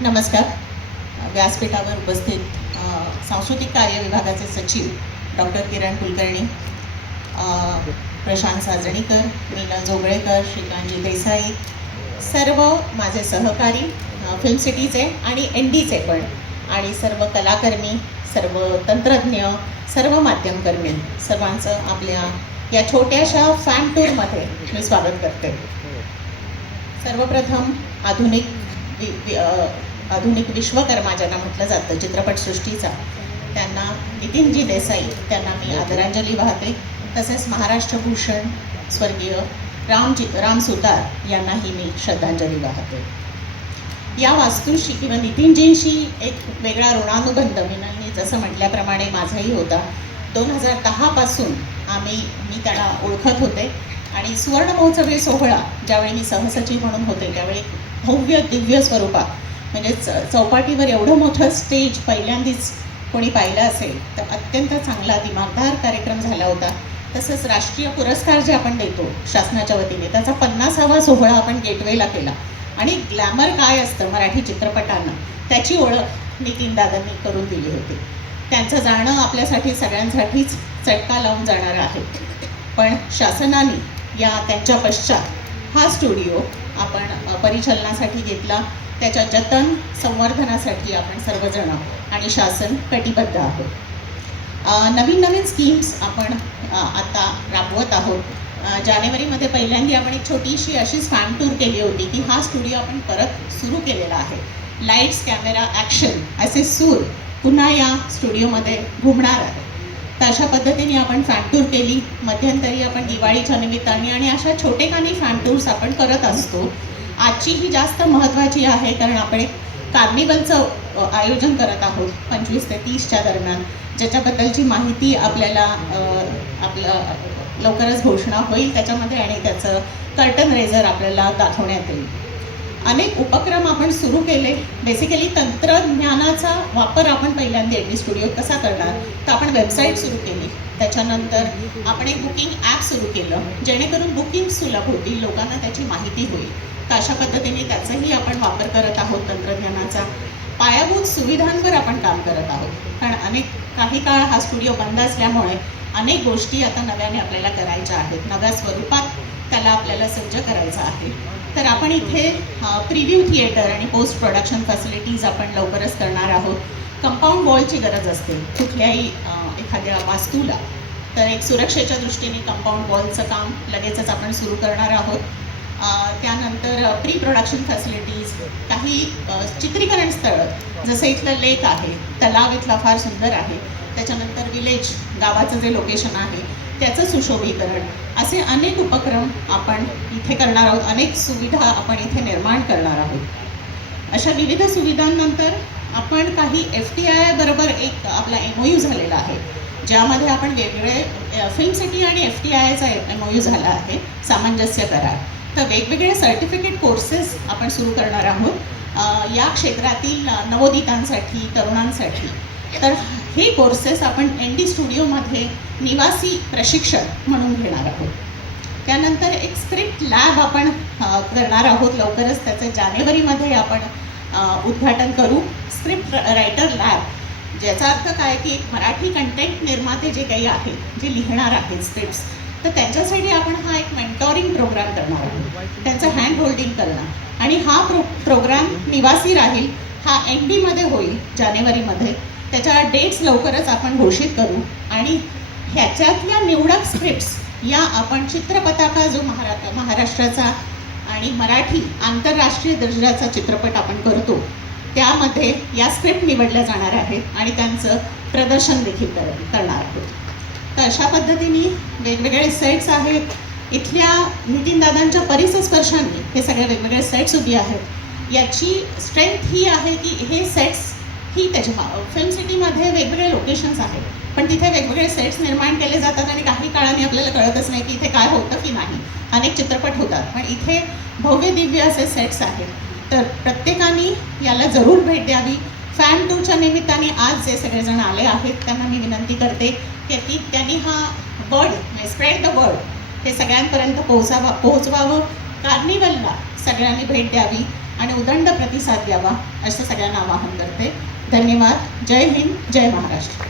नमस्कार. व्यासपीठावर उपस्थित सांस्कृतिक कार्य विभागाचे सचिव डॉक्टर किरण कुलकर्णी प्रशांत साजणीकर मीना जोगळेकर श्रीकांतजी देसाई सर्व माझे सहकारी फिल्म सिटीचे आणि एन डीचे पण आणि सर्व कलाकर्मी सर्व तंत्रज्ञ सर्व माध्यमकर्मी सर्वांचं आपल्या या छोट्याशा फॅन टूरमध्ये मी स्वागत करते. सर्वप्रथम आधुनिक वि- आधुनिक विश्वकर्मा ज्यांना म्हटलं जातं चित्रपटसृष्टीचा त्यांना नितीनजी देसाई त्यांना मी आदरांजली वाहते. तसेच महाराष्ट्र भूषण स्वर्गीय रामजी राम सुतार यांनाही मी श्रद्धांजली वाहते. या वास्तूशी किंवा नितीनजींशी एक वेगळा ऋणानुबंध मी जसं म्हटल्याप्रमाणे माझाही होता. दोन हजार दहापासून आम्ही मी त्यांना ओळखत होते. आणि सुवर्ण महोत्सवी सोहळा ज्यावेळी मी सहसचिव म्हणून होते त्यावेळी भव्य दिव्य स्वरूपात म्हणजे च चौपाटीवर एवढं मोठं स्टेज पहिल्यांदाच कोणी पाहिलं असेल तर अत्यंत चांगला दिमागदार कार्यक्रम झाला होता. तसंच राष्ट्रीय पुरस्कार जे आपण देतो शासनाच्या वतीने त्याचा पन्नासावा सोहळा आपण गेटवेला केला. आणि ग्लॅमर काय असतं मराठी चित्रपटांना त्याची ओळख नितीन दादांनी करून दिली होती. त्यांचं जाणं आपल्यासाठी सगळ्यांसाठीच चटका लावून जाणारं आहे. पण शासनाने या त्यांच्या पश्चात हा स्टुडिओ आपण परिचलनासाठी परिचालनासाठी घेतला. त्याच्या जतन संवर्धनासाठी आपण सर्वजण आणि शासन कटिबद्ध आहोत. नवीन नवीन स्कीम्स आपण आता राबवत आहोत. जानेवारीमध्ये पहिल्यांदा आपण एक छोटीशी अशीच फॅम टूर केली होती की हा स्टुडिओ आपण परत सुरू केलेला आहे. लाईट्स कॅमेरा ॲक्शन असे सूर पुन्हा या स्टुडिओमध्ये घुमणार आहे. तर अशा पद्धतीने आपण फॅन टूर केली. मध्यंतरी आपण दिवाळीच्या निमित्ताने आणि अशा छोटेखानी फॅन टूर्स आपण करत असतो. आजची ही जास्त महत्त्वाची आहे कारण आपण एक कार्निवलचं आयोजन करत आहोत पंचवीस ते तीसच्या दरम्यान. ज्याच्याबद्दलची माहिती आपल्याला आपलं लवकरच घोषणा होईल त्याच्यामध्ये आणि त्याचं कर्टन रेझर आपल्याला दाखवण्यात येईल. अनेक उपक्रम आपण सुरू केले. बेसिकली तंत्रज्ञानाचा वापर आपण पहिल्यांदा एडी स्टुडिओ कसा करणार तर आपण वेबसाईट सुरू केली. त्याच्यानंतर आपण एक बुकिंग ॲप सुरू केलं जेणेकरून बुकिंग सुलभ होतील लोकांना त्याची माहिती होईल. तर अशा पद्धतीने त्याचाही आपण वापर करत आहोत तंत्रज्ञानाचा. पायाभूत सुविधांवर आपण काम करत आहोत. कारण अनेक काही काळ हा स्टुडिओ बंद असल्यामुळे अनेक गोष्टी आता नव्याने आपल्याला करायच्या आहेत. नव्या स्वरूपात त्याला आपल्याला सज्ज करायचं आहे. तर आपण इथे प्रिव्ह्यू थिएटर आणि पोस्ट प्रोडक्शन फॅसिलिटीज आपण लवकरच करणार आहोत. कंपाऊंड वॉलची गरज असते. कुठल्याही एखाद्या वास्तूला. तर एक सुरक्षेच्या दृष्टीने कंपाऊंड वॉलचं काम लगेचच आपण सुरू करणार आहोत. त्यानंतर प्री प्रोडक्शन फॅसिलिटीज काही चित्रीकरण स्थळं. जसं इथलं लेक आहे तलाव इथला फार सुंदर आहे. त्याच्यानंतर विलेज गावाचं जे लोकेशन आहे त्याचं सुशोभीकरण. असे अनेक उपक्रम आपण इथे करणार आहोत. अनेक सुविधा आपण इथे निर्माण करणार आहोत. अशा विविध सुविधांनंतर आपण काही एफ टी आय बरोबर एक आपला एम ओ यू झालेला आहे ज्यामध्ये आपण वेगवेगळे फिल्म सिटी आणि एफ टी आयचा एम ओ यू झाला आहे. सामंजस्य करार. तर वेगवेगळे सर्टिफिकेट कोर्सेस आपण सुरू करणार आहोत. या क्षेत्रातील नवोदितांसाठी तरुणांसाठी. तर हे कोर्सेस आपण एन डी स्टुडिओमध्ये निवासी प्रशिक्षण म्हणून घेणार आहोत. त्यानंतर एक स्क्रिप्ट लॅब आपण करणार आहोत. लवकरच त्याचं जानेवारीमध्ये आपण उद्घाटन करू. स्क्रिप्ट रायटर लॅब ज्याचा अर्थ काय की एक मराठी कंटेंट निर्माते जे काही आहेत जे लिहिणार आहेत स्क्रिप्ट्स तर त्यांच्यासाठी आपण हा एक मेंटॉरिंग प्रोग्राम करणार आहोत. त्यांचं हँड होल्डिंग करणार आणि हा प्रो प्रोग्राम निवासी राहील हा एन डीमध्ये होईल जानेवारीमध्ये. त्याच्या डेट्स लवकरच आपण घोषित करू. आणि ह्याच्यातल्या निवडक स्क्रिप्ट्स या आपण चित्रपटाचा जो महारा महाराष्ट्राचा आणि मराठी आंतरराष्ट्रीय दर्जाचा चित्रपट आपण करतो त्यामध्ये या स्क्रिप्ट निवडल्या जाणार आहेत आणि त्यांचं प्रदर्शन देखील कर करणार आहोत. तर अशा पद्धतीने वेगवेगळे सेट्स आहेत. इथल्या नितीनदादांच्या परिसस्पर्शांनी हे सगळे वेगवेगळे सेट्स उभी आहेत. याची स्ट्रेंथ ही आहे की हे सेट्स ही त्याच्या फिल्म सिटीमध्ये वेगवेगळे लोकेशन्स आहेत. पण तिथे वेगवेगळे सेट्स निर्माण केले जातात आणि काही काळाने आपल्याला कळतच नाही की इथे काय होतं की नाही. अनेक चित्रपट होतात. पण इथे भव्य दिव्य असे सेट्स आहेत. तर प्रत्येकाने याला जरूर भेट द्यावी. फॅन टूच्या निमित्ताने आज जे सगळेजण आले आहेत त्यांना मी विनंती करते की त्यांनी हा वर्ड स्प्रेड द वर्ड हे सगळ्यांपर्यंत पोहोचावा पोहोचवावं. कार्निवलला सगळ्यांनी भेट द्यावी आणि उदंड प्रतिसाद द्यावा असं सगळ्यांना आवाहन करते. धन्यवाद. जय हिंद. जय महाराष्ट्र.